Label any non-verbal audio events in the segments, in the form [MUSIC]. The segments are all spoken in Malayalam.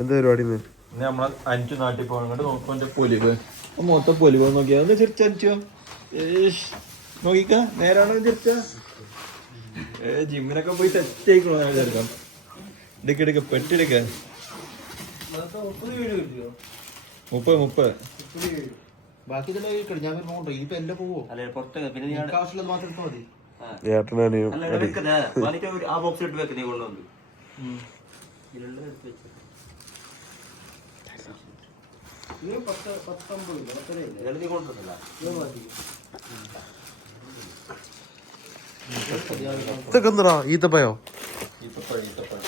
എന്താ പരിപാടി ഇന്ന്? ഇന്ന് നമ്മളെ അഞ്ചു നാട്ടിൽ പോകണം നോക്കുമ്പോ പൊലിവ്. മൊത്തം പൊലിവ് നോക്കിയാ. ഒന്ന് നോക്കിക്ക. നേരാണോ ജിമ്മിനൊക്കെ പോയി സെറ്റ് ആയിക്കണോ ഞാൻ വിചാരിക്കാം. ഇടയ്ക്ക് ഇടയ്ക്ക് പെട്ടെടുക്ക മുപ്പത് മുപ്പത് ബാക്കി. ഞാൻ എല്ലാം പോവോ? അല്ലെ പുറത്തേക്ക് പിന്നെ ആവശ്യമുള്ളത് മാത്രം എടുത്താൽ മതി. വെക്കുന്നേ ആ ബോക്സിൽ ഇട്ട് വെക്കുന്നേ കൊണ്ടുവന്നു. ഇതിലുള്ളത് എടുത്ത് വെച്ചു ഇത് പത്ത് പത്തൊമ്പത് ഇല്ല, പത്തര ഇല്ല. നീ കൊണ്ടുവന്നില്ല ഇത് മതി. ഇതൊക്കെ എന്താ ഈത്തപ്പയോ ഈത്തപ്പഴം. ഈത്തപ്പഴം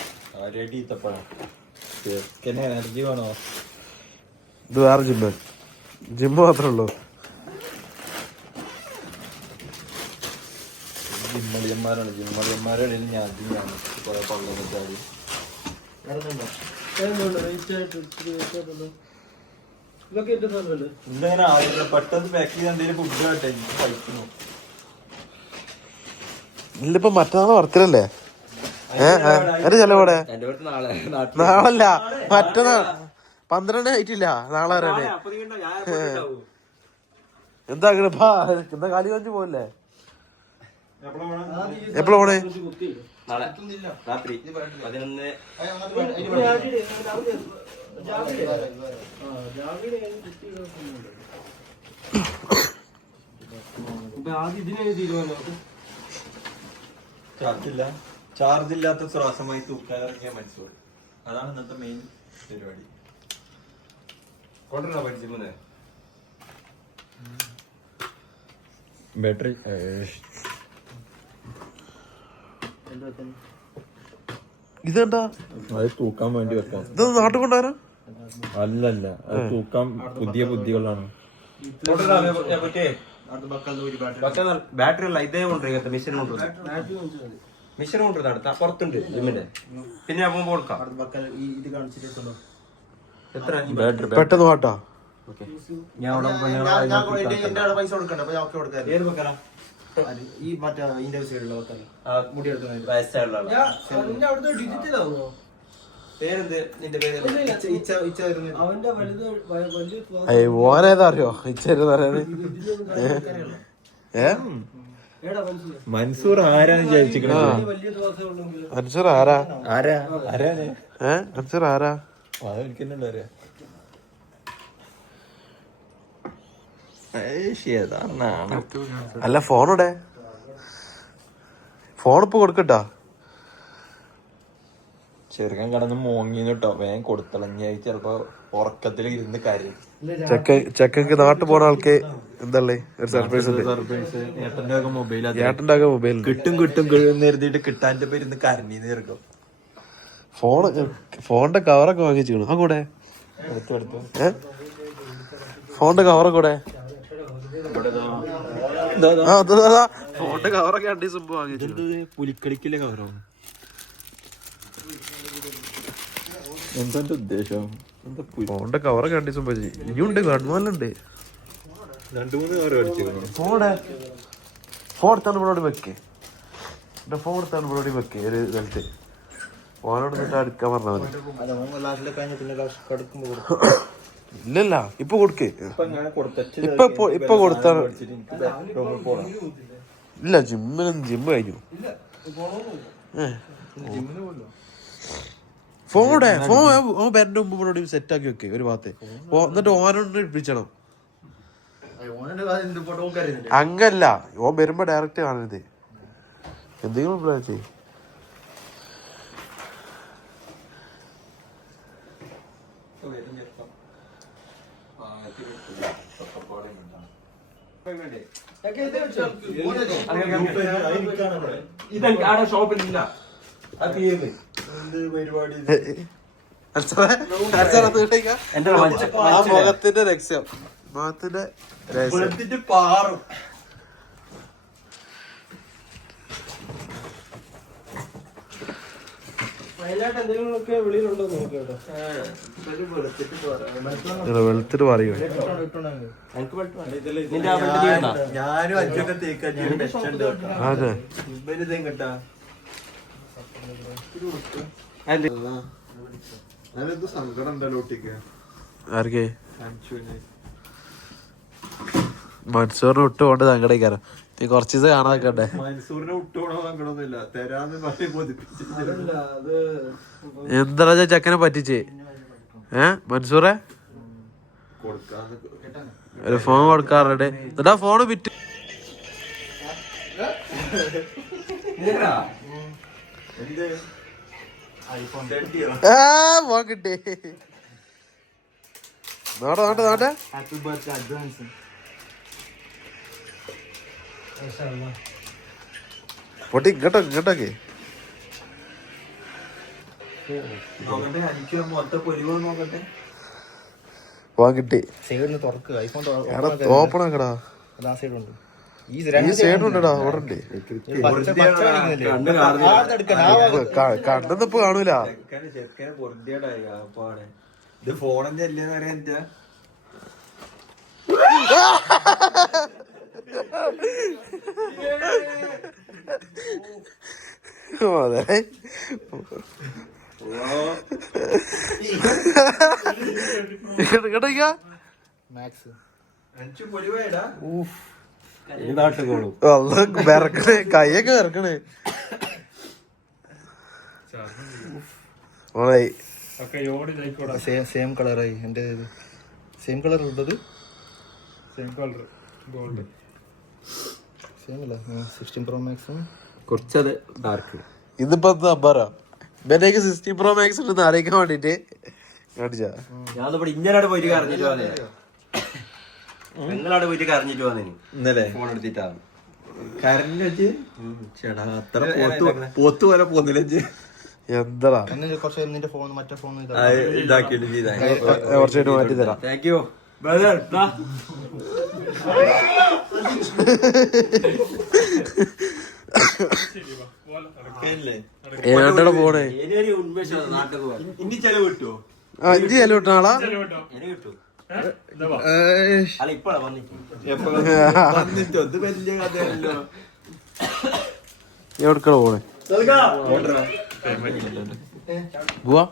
റെഡി ഈത്തപ്പഴം. പിന്നെ എനർജി വേണോ? ഇത് വേറെ ജിമ്മ്. ജിമ്മ് മാത്രമേ ഉള്ളൂ. ജിമ്മളിയന്മാരാണ്. ജിമ്മളിയന്മാരുടെ ഇടയിൽ ഞാൻ ഞാൻ കുറെ പള്ളം വെച്ചാൽ വേറെ ഇതൊക്കെ എന്റെ സാധനമല്ലേ? ഇങ്ങനെ ആയില്ല പെട്ടെന്ന് പാക്ക് ചെയ്ത് എന്തെങ്കിലും ഫുഡ് ആട്ടെ എനിക്ക് കഴിക്കുന്നു ഇല്ലിപ്പോ മറ്റന്നാൾ വർത്തിലല്ലേ ഏ ഏ, എന്റെ ചെലവോടെ നാളല്ല മറ്റന്നാൾ. പന്ത്രണ്ട് ആയിട്ടില്ല നാളെ വരാന്. എന്താ അങ്ങനെ എന്താ കാലി കൊഞ്ചു പോകല്ലേ എപ്പോഴാണ്. നാളെ രാത്രി പതിനൊന്ന് ആദ്യം ഇതിനെ തീരുമാനം ചാർജ് ഇല്ല ചാർജ് ഇല്ലാത്ത ശ്വാസമായി തൂക്കാൻ ഇറങ്ങിയ മനസ്സോട് അതാണ് ഇന്നത്തെ മെയിൻ പരിപാടി. കൊണ്ടല്ലോ പഠിച്ചിരുന്നേ ബാറ്ററി ഇതെന്താ? അത് തൂക്കാൻ വേണ്ടി വെക്കാം. ഇത് നാട്ടിൽ കൊണ്ടുവരാ അല്ലല്ല അത് തൂക്കാൻ പുതിയ ബുദ്ധികളാണ്. ബാറ്ററി അല്ല ഇതേ കൊണ്ടുവരും മിഷൻ കൊണ്ടുവരും മിഷൻ കൊണ്ടുവരുന്ന അടുത്ത പുറത്തുണ്ട് ജിമ്മിന്റെ പിന്നെ അപ്പം കൊടുക്കാം. എത്ര? ബാറ്ററി പെട്ടെന്ന് പാട്ടാ ഞാൻ അവിടെ പൈസ കൊടുക്കണ്ട ഏത് വെക്കലാ ഈ മറ്റേ ഇതിന്റെ സൈഡിലുള്ള വെക്കാൻ മുടി എടുക്കുന്ന വയസ്സായുള്ള ആളാ. അവിടുത്തെ ഡിജിറ്റൽ ആവുമോ പേരെന്ത്? നിന്റെ പേര്? ഇച്ച ഇച്ച ഇച്ച അവന്റെ വലുത് വ- വലിയ ത്വാ- ഏയ് ഓനേതാ അറിയോ ഇച്ചേര് പറയാന് ഏടാ മനസ്സിലായി മൻസൂർ. ആരാന്ന് ദ്വാസം ഉണ്ടെങ്കിൽ. അൻസർ ആരാ? ആരാ? മൻസൂർ അൻസർ ആരാ? അത് എനിക്കെന്നെ അറിയാം അല്ല ഫോണോടെ ഫോൺ ഇപ്പൊ കൊടുക്കട്ടാ. ചെറുക്കൻ കടന്ന് മോങ്ങിന്ന് കേട്ടോ വേഗം കൊടുത്തളഞ്ഞ ചെറുപ്പം ഉറക്കത്തിൽ ഇരുന്ന് കാര്യം. ചെക്ക ചെക്കക്ക് നാട്ടു പോണ ആൾക്ക് എന്തല്ലേ ഒരു സർപ്രൈസ് ഉണ്ട്. സർപ്രൈസ്. ഏട്ടന്റെ ഒക്കെ മൊബൈൽ ഒക്കെ മൊബൈൽ കിട്ടും കിട്ടും എഴുതിയിട്ട് കിട്ടാന്റെ പേര് ഇന്ന് കരഞ്ഞീന്ന് ചെറുക്കും ഫോൺ ഫോണിന്റെ കവറൊക്കെ വാങ്ങിച്ചു ആ കൂടെ ഫോണിന്റെ കവറൊക്കെ കൂടെ. ഫോണിന്റെ കവറൊക്കെ രണ്ടു ദിവസം വാങ്ങിച്ചു. കവറോ എന്താ ഉദ്ദേശം? എന്താ പുലി ഫോണിന്റെ കവറൊക്കെ രണ്ടു ദിവസം പോയി ഇനിയുണ്ട് ഗവൺമെന്റുണ്ട് രണ്ടു മൂന്ന് കവർ അടിച്ചിരുന്നു ഫോണ് ഫോൺ എടുത്താണ് ഇവിടെ വെക്കേ. എന്റെ ഫോൺ എടുത്താണ് ഇവിടെ വെക്കേ ഒരു സ്ഥലത്ത് ഫോനോട് എന്നിട്ട് അടുക്കാൻ പറഞ്ഞാൽ മതി. ഇല്ലല്ല ഇപ്പൊ കൊടുക്കേ. ഇപ്പൊ ഇപ്പൊ കൊടുത്ത ഇല്ല ജിമ്മിന് ജിമ്മ് കഴിഞ്ഞു. ഫോണെ ഫോൺ ഓൻ പേരന്റെ മുമ്പ് ഇവിടെ സെറ്റ് ആക്കി വെക്കേ ഒരു ഭാഗത്തെ. ഓ- എന്നിട്ട് ഓനോട് ഇടിപ്പിച്ചണം. അങ്ങല്ല ഓ വരുമ്പോ ഡയറക്റ്റ് കാണരുത്. എന്തെങ്കിലും പ്ലാൻ ചെയ്യും. ആടെ ഷോപ്പിലില്ല. അത് എന്റെ ആ മുഖത്തിന്റെ രഹസ്യം. മുഖത്തിന്റെ രഹസ്യം. പാറും. വെളുത്തിട്ട് പറയൂ ഞാനും അതെ. കിട്ടാ. സങ്കടം ഉണ്ടല്ലോ ആർക്കേ? മനസ്സോറിന് ഒട്ടും കൊണ്ട് സങ്കടിക്കാരം നീ കുറച്ച് ദിവസം കാണാൻ അത് എന്താ ചെക്കനെ പറ്റിച്ച്? ഏ? മൻസൂറെ? കൊടുക്കാന്ന് ഒരു ഫോൺ കൊടുക്കാറുണ്ട്. എന്നിട്ടാ ഫോണ് വിറ്റ് ഫോൺ കിട്ടി. നാട്ടെ നാട്ടെ നാട്ടെ ഹാപ്പി ബർത്ത്ഡേ അഡ്വാൻസ് പൊട്ടി ഇങ്ങോട്ടോ ഇങ്ങോട്ടൊക്കെ. ഐഫോൺ ഓപ്പൺ ആക്കടാ. ഈ സൈഡ് ഉണ്ടടാ അവിടെ കാണൂല. ഇത് വിറക്കണേ. കൈയൊക്കെ വിറക്കണേ. സെയിം സെയിം കളറായി സെയിം കളർ ഉള്ളത്? സെയിം കളർ ഗോൾഡ് സെയിം അല്ല? സിക്സ്റ്റീൻ പ്രോ മാക്സും കുറച്ചത് ഡാർക്ക് ഇതിപ്പോ നമ്പറാ ഇവന്റെയൊക്കെ സിക്സ്റ്റി പ്രോ മാക്സ് ഉണ്ടെന്ന് അറിയിക്കാൻ വേണ്ടിട്ട് കാണിച്ചാ. ഞാനിവിടെ ഇന്നലെ പോയിട്ട് കറിഞ്ഞിട്ട് വന്നേ നിങ്ങളവിടെ പോയിട്ട് കറിഞ്ഞിട്ട് വന്നേ ഇന്നലെ. ഫോൺ എടുത്തിട്ടാണ് വെച്ച് ചേടാ അത്ര പോത്ത് പോത്ത് പോലെ പോന്നില്ല എന്താ ഫോൺ മറ്റേ ഫോൺ കുറച്ചായിട്ട് മാറ്റി തരാം. താങ്ക് യു [LAUGHS] ഏണ്ടാ പോണേ? ഇനി ചെലവ് കിട്ടുമോ ആ ഇഞ്ചി ചെലവ് വിട്ട ആളാ? പോണേ? പോവാ.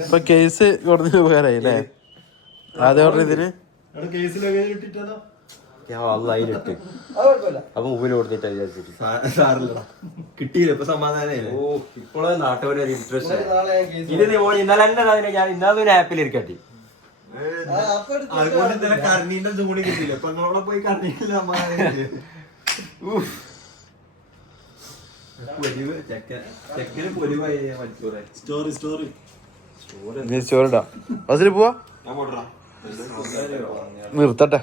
ഇപ്പൊ കേസ് കൊടുത്തിട്ട് ഉപകാരമായി അല്ലേ? ആദ്യം പറഞ്ഞ ഇതിന് അപ്പൊ കൊടുത്തിട്ടാ വിചാരിച്ചിട്ട്. സാറില്ല കിട്ടിയില്ല ഇപ്പൊ ഓ ഇപ്പോഴേ നാട്ടുകാരെ ഒരു ഇൻട്രസ്റ്റ് നാളെ ഞാൻ ഇത് നീ ഓടി ഇന്നലെ അതിനെ ഞാൻ ഇന്നാലും ഒരു ആപ്പിൽ ഇരിക്കട്ടി. അതുകൊണ്ട് ഇന്നലെ കിട്ടിയില്ല. പോയി സമാധാനം ചെക്കന് പൊലിവായി സ്റ്റോറി സ്റ്റോറി ബസ്സിൽ പോവാ? ഞാൻ പോട്ടാ നിർത്തട്ടെ